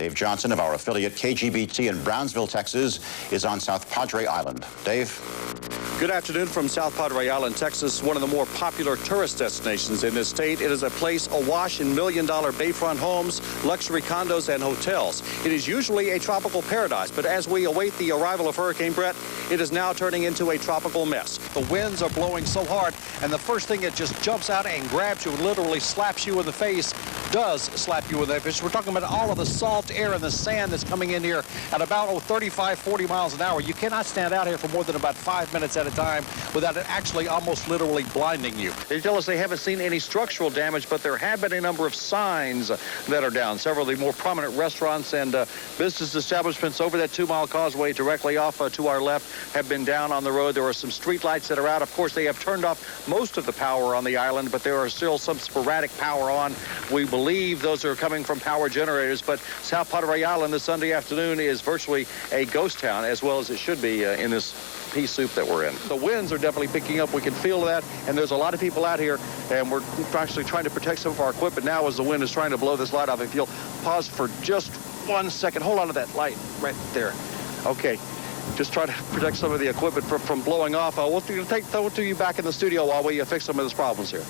Dave Johnson of our affiliate KGBT in Brownsville, Texas, is on South Padre Island. Dave? Good afternoon from South Padre Island, Texas, one of the more popular tourist destinations in this state. It is a place awash in million-dollar bayfront homes, luxury condos, and hotels. It is usually a tropical paradise, but as we await the arrival of Hurricane Brett, it is now turning into a tropical mess. The winds are blowing so hard, and the first thing that just jumps out and grabs you and literally slaps you in the face does slap you in the face. We're talking about all of the salt air and the sand that's coming in here at about 35, 40 miles an hour. You cannot stand out here for more than about 5 minutes at a time without it actually almost literally blinding you. They tell us they haven't seen any structural damage, but there have been a number of signs that are down. Several of the more prominent restaurants and business establishments over that 2-mile causeway directly off to our left have been down on the road. There are some street lights that are out. Of course, they have turned off most of the power on the island, but there are still some sporadic power on. We believe those are coming from power generators, but South Padre Island this Sunday afternoon is virtually a ghost town, as well as it should be in this pea soup that we're in. The winds are definitely picking up. We can feel that, and there's a lot of people out here, and we're actually trying to protect some of our equipment now as the wind is trying to blow this light off. If you'll pause for just 1 second, hold on to that light right there. Okay. Just try to protect some of the equipment from blowing off. We'll throw it to you back in the studio while we fix some of those problems here.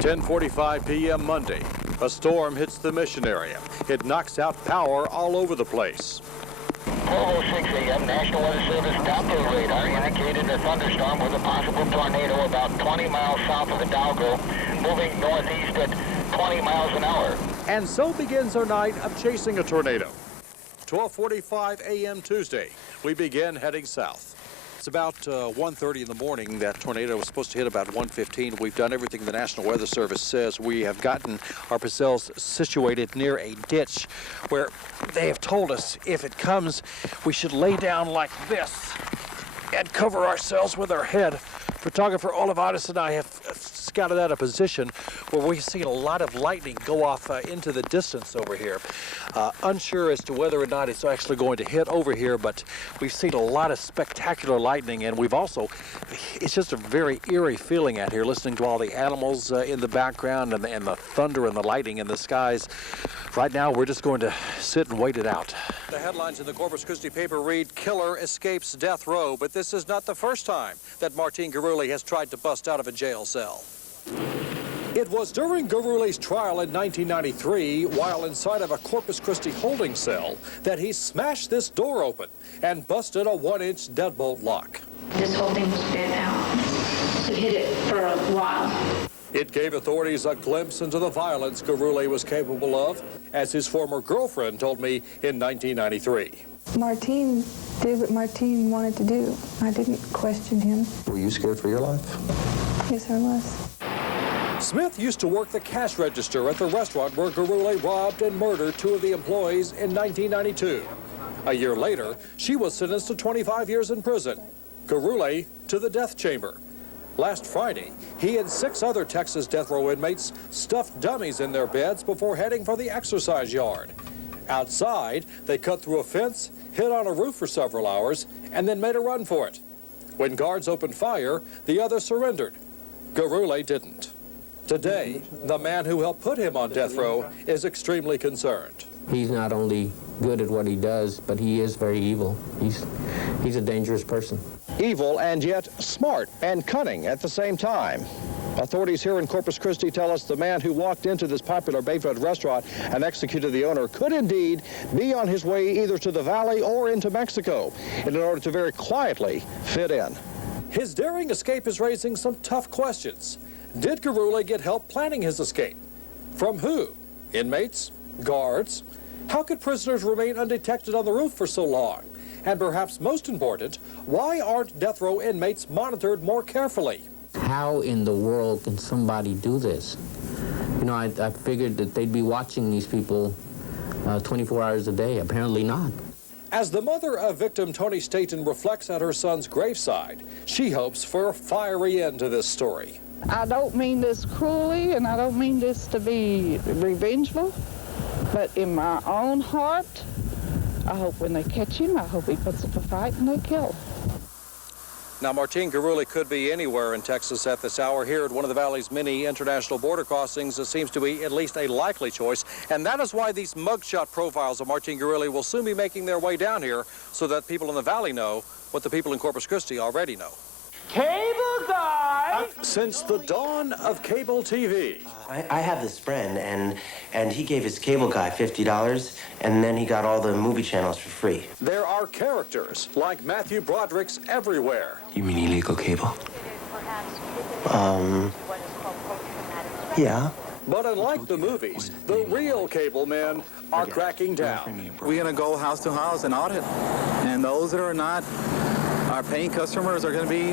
10:45 p.m. Monday. A storm hits the mission area. It knocks out power all over the place. 12:06 a.m. National Weather Service Doppler radar indicated a thunderstorm with a possible tornado about 20 miles south of Hidalgo, moving northeast at 20 miles an hour. And so begins our night of chasing a tornado. 12:45 a.m. Tuesday, we begin heading south. It's about 1:30 in the morning. That tornado was supposed to hit about 1:15. We've done everything the National Weather Service says. We have gotten our parcels situated near a ditch where they have told us if it comes, we should lay down like this and cover ourselves with our head. Photographer Olivares and I have scouted out a position where we've seen a lot of lightning go off into the distance over here. Unsure as to whether or not it's actually going to hit over here, but we've seen a lot of spectacular lightning, and we've also, it's just a very eerie feeling out here, listening to all the animals in the background and the thunder and the lightning in the skies. Right now, we're just going to sit and wait it out. The headlines in the Corpus Christi paper read, "Killer escapes death row," but this is not the first time that Martin Gurule has tried to bust out of a jail cell. It was during Gurule's trial in 1993, while inside of a Corpus Christi holding cell, that he smashed this door open and busted a 1-inch deadbolt lock. This whole thing was bent out. To hit it for a while. It gave authorities a glimpse into the violence Gurule was capable of, as his former girlfriend told me in 1993. Martin did what Martin wanted to do. I didn't question him. Were you scared for your life? Yes, I was. Smith used to work the cash register at the restaurant where Gurule robbed and murdered 2 of the employees in 1992. A year later, she was sentenced to 25 years in prison. Gurule to the death chamber. Last Friday, he and 6 other Texas death row inmates stuffed dummies in their beds before heading for the exercise yard. Outside, they cut through a fence, hid on a roof for several hours, and then made a run for it. When guards opened fire, the others surrendered. Gurule didn't. Today, the man who helped put him on death row is extremely concerned. He's not only good at what he does, but he is very evil. He's a dangerous person. Evil and yet smart and cunning at the same time. Authorities here in Corpus Christi tell us the man who walked into this popular bayfront restaurant and executed the owner could indeed be on his way either to the valley or into Mexico in order to very quietly fit in. His daring escape is raising some tough questions. Did Gurule get help planning his escape? From who? Inmates? Guards? How could prisoners remain undetected on the roof for so long? And perhaps most important, why aren't death row inmates monitored more carefully? How in the world can somebody do this? You know, I figured that they'd be watching these people 24 hours a day. Apparently not. As the mother of victim Tony Staten reflects at her son's graveside, she hopes for a fiery end to this story. I don't mean this cruelly, and I don't mean this to be revengeful, but in my own heart, I hope when they catch him, I hope he puts up a fight and they kill him. Now, Martin Gurule could be anywhere in Texas at this hour. Here at one of the Valley's many international border crossings, it seems to be at least a likely choice. And that is why these mugshot profiles of Martin Gurule will soon be making their way down here so that people in the Valley know what the people in Corpus Christi already know. Cable guy! Since the dawn of cable TV. I have this friend, and he gave his cable guy $50, and then he got all the movie channels for free. There are characters like Matthew Broderick's everywhere. You mean illegal cable? Yeah. But unlike the movies, the real cable men are cracking down. We're going to go house to house and audit, and those that are not our paying customers are going to be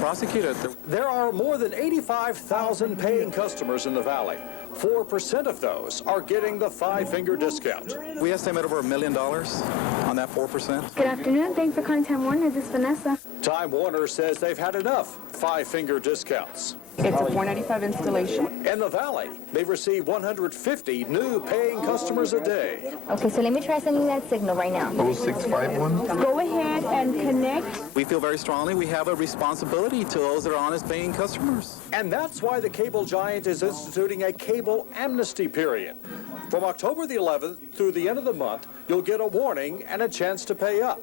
prosecuted. There are more than 85,000 paying customers in the Valley. 4% of those are getting the five-finger discount. We estimate over $1 million on that 4%. Good afternoon. Thanks for calling Time Warner. This is Vanessa. Time Warner says they've had enough five-finger discounts. It's a $4.95 installation. In the Valley, they've received 150 new paying customers a day. Okay, so let me try sending that signal right now. 0651. Go ahead and connect. We feel very strongly we have a responsibility to those that are honest paying customers. And that's why the cable giant is instituting a cable amnesty period. From October the 11th through the end of the month, you'll get a warning and a chance to pay up.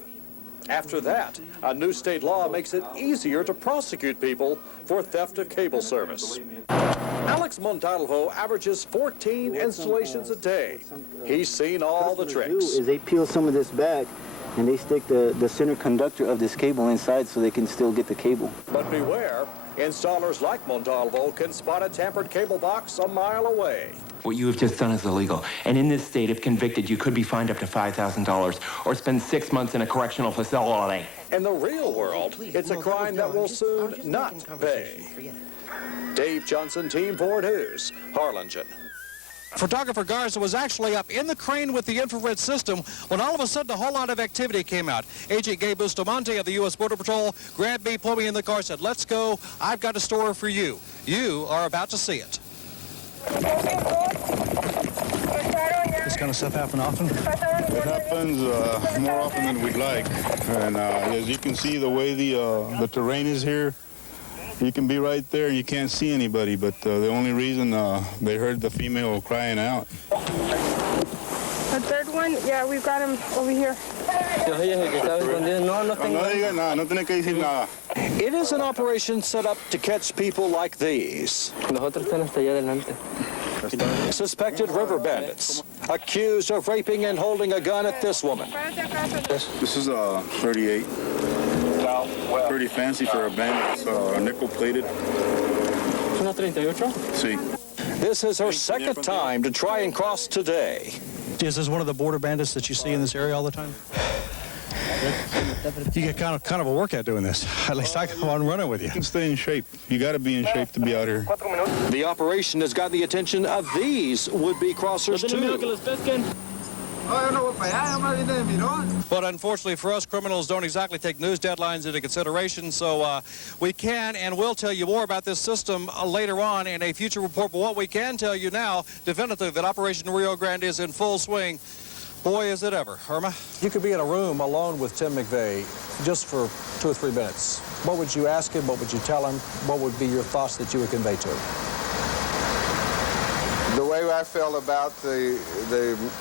After that, a new state law makes it easier to prosecute people for theft of cable service. Alex Montalvo averages 14 installations a day. He's seen all the tricks. Is they peel some of this back and they stick the center conductor of this cable inside so they can still get the cable. But beware, installers like Montalvo can spot a tampered cable box a mile away. What you have just done is illegal. And in this state, if convicted, you could be fined up to $5,000 or spend 6 months in a correctional facility. In the real world, it's a crime that will soon not pay. Dave Johnson, Team 4 News, Harlingen. Photographer Garza was actually up in the crane with the infrared system when all of a sudden a whole lot of activity came out. Agent Gabe Bustamante of the U.S. Border Patrol grabbed me, pulled me in the car, said, "Let's go. I've got a story for you. You are about to see it." This kind of stuff happen often? It happens more often than we'd like. And as you can see, the way the terrain is here, you can be right there and you can't see anybody, but the only reason they heard the female crying out. The third one, yeah, we've got him over here. It is an operation set up to catch people like these. Suspected river bandits, accused of raping and holding a gun at this woman. This is a 38. Pretty fancy for a bandit. It's nickel-plated. See. This is her second time to try and cross today. Is this one of the border bandits that you see in this area all the time? You get kind of a workout doing this. At least I come on running with you. You can stay in shape. You got to be in shape to be out here. The operation has got the attention of these would-be crossers too. But unfortunately for us, criminals don't exactly take news deadlines into consideration, so we can and will tell you more about this system later on in a future report. But what we can tell you now, definitively, that Operation Rio Grande is in full swing. Boy, is it ever. Irma? You could be in a room alone with Tim McVeigh just for 2 or 3 minutes. What would you ask him? What would you tell him? What would be your thoughts that you would convey to him? The way I feel about the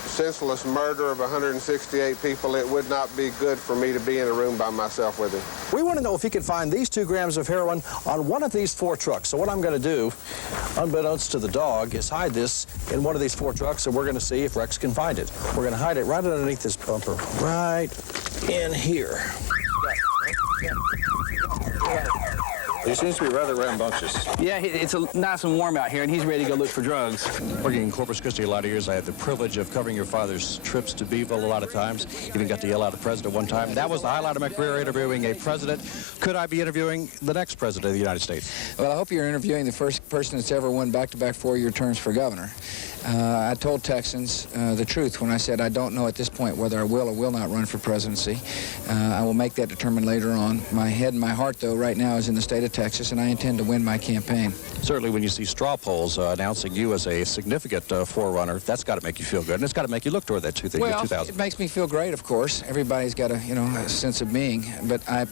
senseless murder of 168 people, it would not be good for me to be in a room by myself with him. We want to know if he can find these 2 grams of heroin on one of these 4 trucks. So what I'm going to do, unbeknownst to the dog, is hide this in one of these 4 trucks, and we're going to see if Rex can find it. We're going to hide it right underneath this bumper, right in here. He seems to be rather rambunctious. Yeah, it's nice and warm out here, and he's ready to go look for drugs. Working in Corpus Christi a lot of years, I had the privilege of covering your father's trips to Beeville a lot of times. Even got to yell out the president one time. That was the highlight of my career, interviewing a president. Could I be interviewing the next president of the United States? Well, I hope you're interviewing the first person that's ever won back-to-back 4-year terms for governor. I told Texans the truth when I said I don't know at this point whether I will or will not run for presidency. I will make that determined later on. My head and my heart, though, right now is in the state of Texas. Texas, and I intend to win my campaign. Certainly when you see straw polls announcing you as a significant forerunner, that's got to make you feel good, and it's got to make you look toward that 2000. It makes me feel great, of course. Everybody's got a sense of being, but I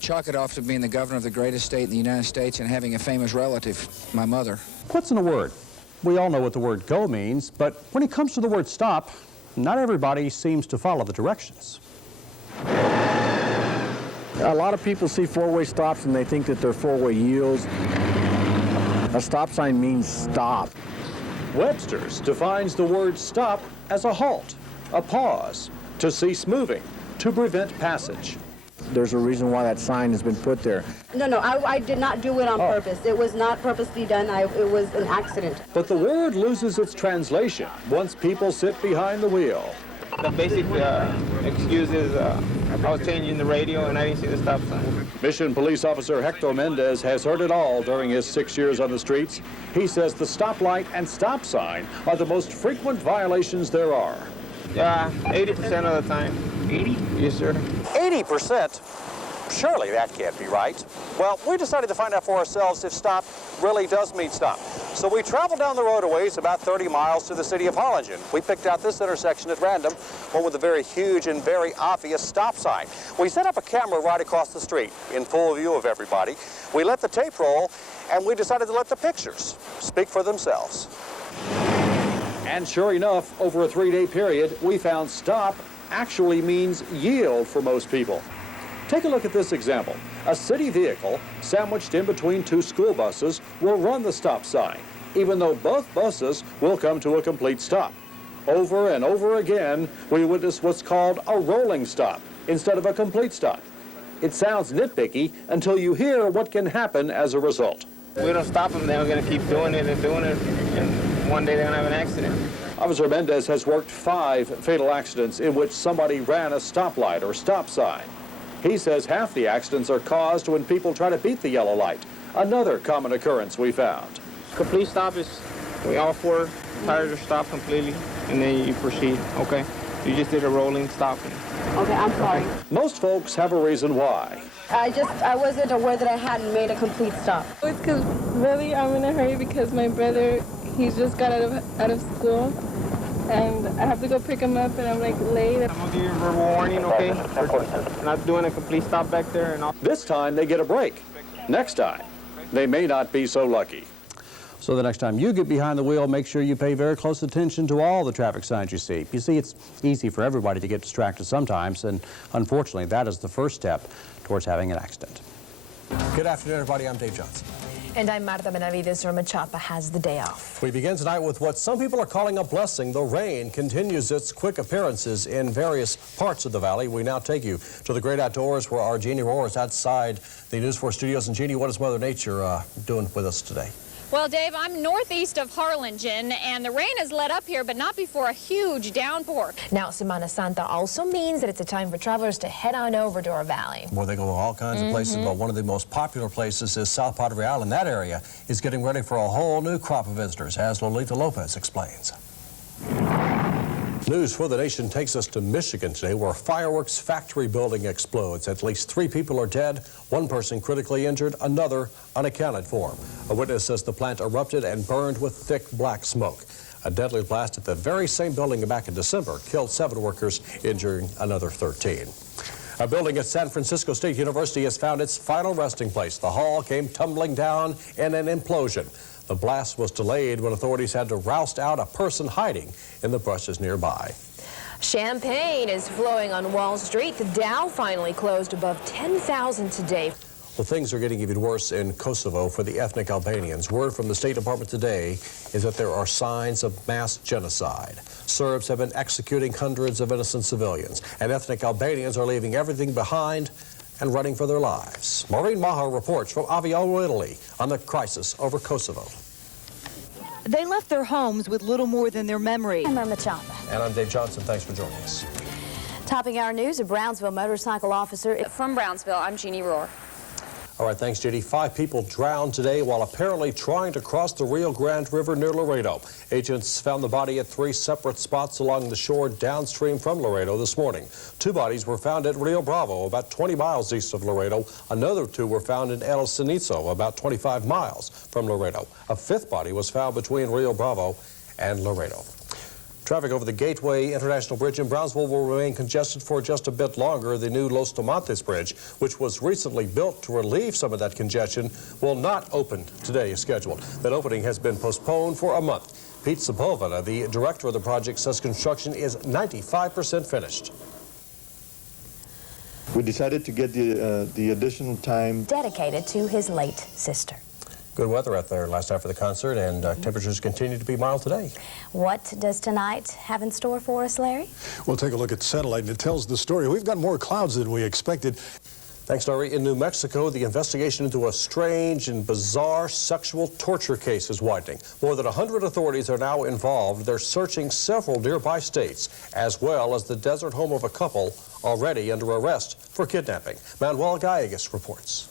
chalk it off to being the governor of the greatest state in the United States and having a famous relative, my mother. What's in a word? We all know what the word go means, but when it comes to the word stop, not everybody seems to follow the directions. A lot of people see four-way stops and they think that they're four-way yields. A stop sign means stop. Webster's defines the word stop as a halt, a pause, to cease moving, to prevent passage. There's a reason why that sign has been put there. No, I did not do it on purpose. It was not purposely done. It was an accident. But the word loses its translation once people sit behind the wheel. The basic excuse is I was changing the radio and I didn't see the stop sign. Mission Police Officer Hector Mendez has heard it all during his 6 years on the streets. He says the stoplight and stop sign are the most frequent violations there are. Yeah, 80% of the time. 80? Yes, sir. 80%? Surely that can't be right. Well, we decided to find out for ourselves if stop really does mean stop. So we traveled down the road a ways, about 30 miles to the city of Harlingen. We picked out this intersection at random, one with a very huge and very obvious stop sign. We set up a camera right across the street in full view of everybody. We let the tape roll, and we decided to let the pictures speak for themselves. And sure enough, over a 3-day period, we found stop actually means yield for most people. Take a look at this example. A city vehicle sandwiched in between two school buses will run the stop sign, even though both buses will come to a complete stop. Over and over again, we witness what's called a rolling stop instead of a complete stop. It sounds nitpicky until you hear what can happen as a result. We don't stop them, they're going to keep doing it, and one day they're going to have an accident. Officer Mendez has worked 5 fatal accidents in which somebody ran a stoplight or stop sign. He says half the accidents are caused when people try to beat the yellow light, another common occurrence we found. Complete stop is all 4 tires are stopped completely, and then you proceed, okay? You just did a rolling stop. Okay, I'm sorry. Most folks have a reason why. I wasn't aware that I hadn't made a complete stop. It's because really I'm in a hurry because my brother, he's just got out of school. And I have to go pick him up, and I'm like late. I'm gonna give you a verbal warning, okay? For not doing a complete stop back there. And all. This time they get a break. Next time, they may not be so lucky. So the next time you get behind the wheel, make sure you pay very close attention to all the traffic signs you see. You see, it's easy for everybody to get distracted sometimes, and unfortunately, that is the first step towards having an accident. Good afternoon, everybody. I'm Dave Johnson. And I'm Marta Benavides. Irma Chapa has the day off. We begin tonight with what some people are calling a blessing. The rain continues its quick appearances in various parts of the valley. We now take you to the great outdoors where our Jeannie Rohr is outside the News 4 studios. And Jeannie, what is Mother Nature doing with us today? Well, Dave, I'm northeast of Harlingen, and the rain has let up here, but not before a huge downpour. Now, Semana Santa also means that it's a time for travelers to head on over to our valley. Well, they go to all kinds of places, but one of the most popular places is South Padre Island. That area is getting ready for a whole new crop of visitors, as Lolita Lopez explains. News for the Nation takes us to Michigan today, where a fireworks factory building explodes. At least 3 people are dead, 1 person critically injured, another unaccounted for. A witness says the plant erupted and burned with thick black smoke. A deadly blast at the very same building back in December killed 7 workers, injuring another 13. A building at San Francisco State University has found its final resting place. The hall came tumbling down in an implosion. The blast was delayed when authorities had to roust out a person hiding in the bushes nearby. Champagne is flowing on Wall Street. The Dow finally closed above 10,000 today. Well, things are getting even worse in Kosovo for the ethnic Albanians. Word from the State Department today is that there are signs of mass genocide. Serbs have been executing hundreds of innocent civilians, and ethnic Albanians are leaving everything behind and running for their lives. Maureen Maher reports from Aviano, Italy, on the crisis over Kosovo. They left their homes with little more than their memory. I'm Irma Chapa. And I'm Dave Johnson. Thanks for joining us. Topping our news, a Brownsville motorcycle officer. From Brownsville, I'm Jeannie Rohr. All right, thanks, JD. 5 people drowned today while apparently trying to cross the Rio Grande River near Laredo. Agents found the body at 3 separate spots along the shore downstream from Laredo this morning. 2 bodies were found at Rio Bravo, about 20 miles east of Laredo. Another 2 were found in El Cenizo, about 25 miles from Laredo. A 5th body was found between Rio Bravo and Laredo. Traffic over the Gateway International Bridge in Brownsville will remain congested for just a bit longer. The new Los Tomates Bridge, which was recently built to relieve some of that congestion, will not open today as scheduled. That opening has been postponed for a month. Pete Sepulveda, the director of the project, says construction is 95% finished. We decided to get the additional time dedicated to his late sister. Good weather out there last night for the concert, and temperatures continue to be mild today. What does tonight have in store for us, Larry? We'll take a look at satellite, and it tells the story. We've got more clouds than we expected. Thanks, Larry. In New Mexico, the investigation into a strange and bizarre sexual torture case is widening. More than 100 authorities are now involved. They're searching several nearby states, as well as the desert home of a couple already under arrest for kidnapping. Manuel Gallegos reports.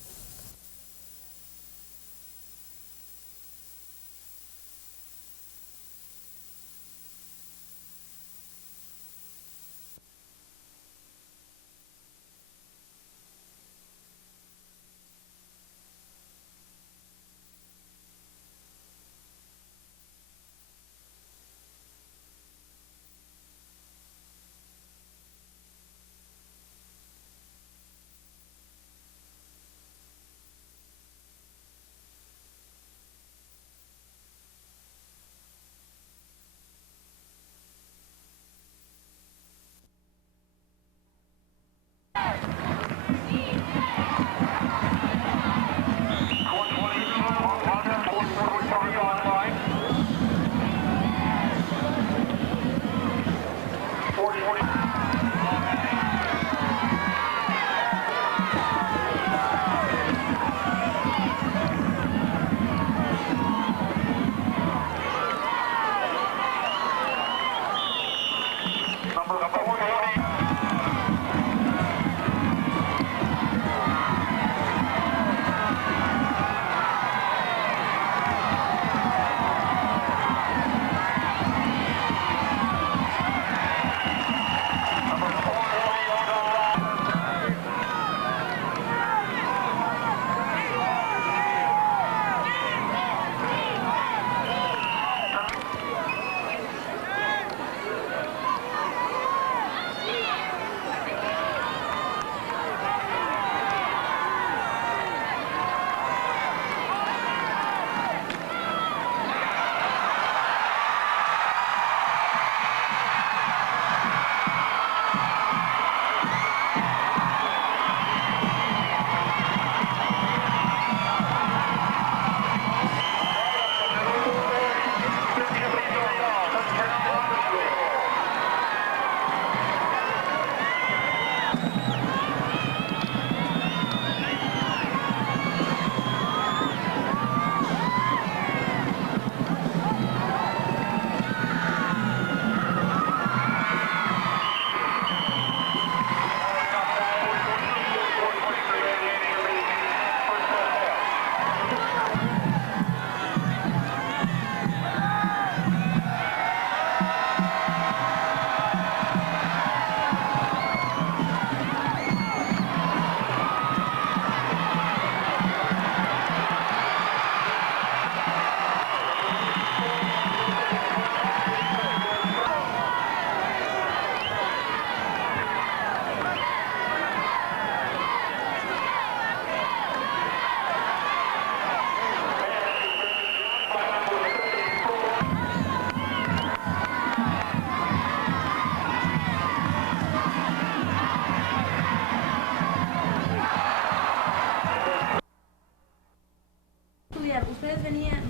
Ustedes venían...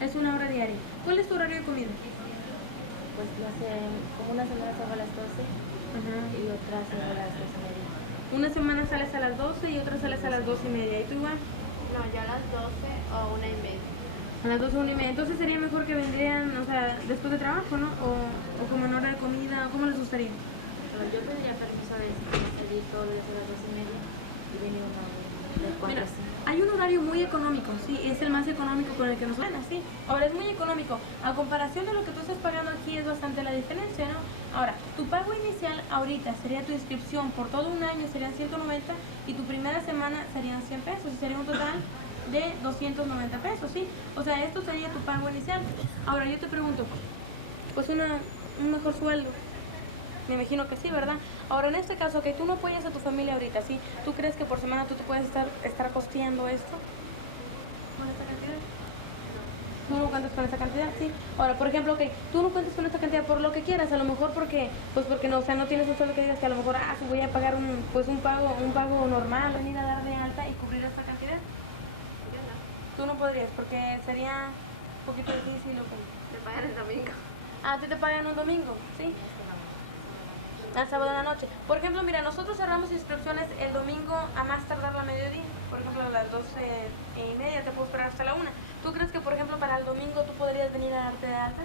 Es una hora diaria. ¿Cuál es tu horario de comida? Pues no sé, como una semana salgo a las 12 y otra salgo a las 2:30. Una semana sales a las 12 y otra sales a las 2:30. ¿Y tú igual? No, yo a las 12 o 1:30. A las 12 o 1:30. Entonces sería mejor que vendrían, o sea, después de trabajo, ¿no? O como en hora de comida, ¿cómo les gustaría? Yo pediría permiso a ver si puedo salir todos los días a las 2:30 y venir una hora de 4 Mira, a 5. hay un horario muy económico, sí, es el más económico con el que nos van, sí. Ahora es muy económico. A comparación de lo que tú estás pagando aquí es bastante la diferencia, ¿no? Ahora, tu pago inicial ahorita sería tu inscripción por todo un año serían 190 y tu primera semana serían 100 pesos y sería un total de 290 pesos, sí. O sea, esto sería tu pago inicial. Ahora yo te pregunto, pues un mejor sueldo. Me imagino que sí, ¿verdad? Ahora, en este caso, que tú no apoyas a tu familia ahorita, ¿sí? ¿Tú crees que por semana tú te puedes estar costeando esto? ¿Con esta cantidad? ¿Tú no cuentas con esta cantidad? Sí. Ahora, por ejemplo, que tú no cuentas con esta cantidad por lo que quieras, a lo mejor porque no, o sea, no tienes un sueldo que digas que a lo mejor, voy a pagar un pago normal, venir a dar de alta y cubrir esta cantidad. Tú no podrías, porque sería un poquito difícil lo que Me pagan el domingo. a ti te pagan un domingo, ¿sí? Al sábado en la noche. Por ejemplo, mira, nosotros cerramos inscripciones el domingo a más tardar la mediodía. Por ejemplo, a las 12:30 te puedo esperar hasta la 1. ¿Tú crees que, por ejemplo, para el domingo tú podrías venir a darte de alta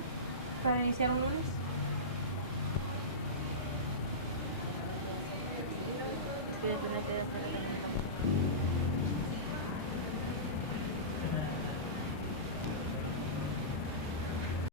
para iniciar un lunes? Voy a tener que descargar.